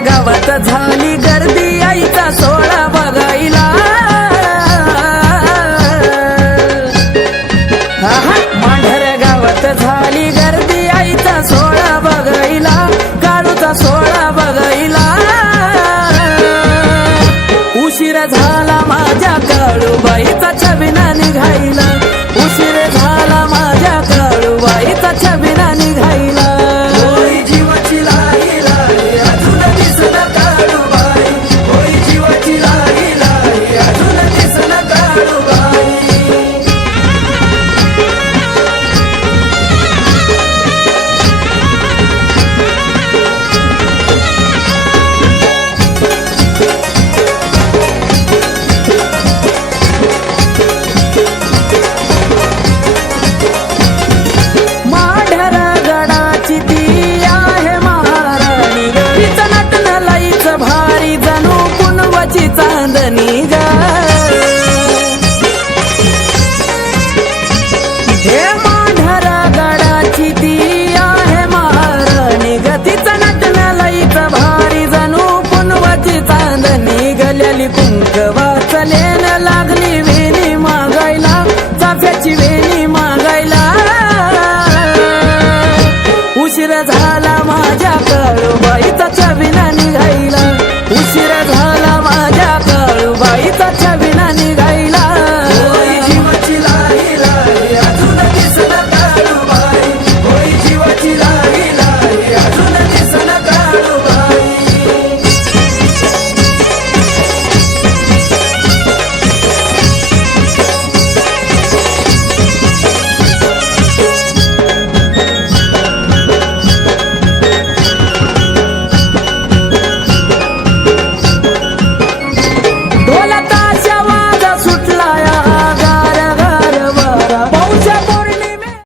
गावात झाली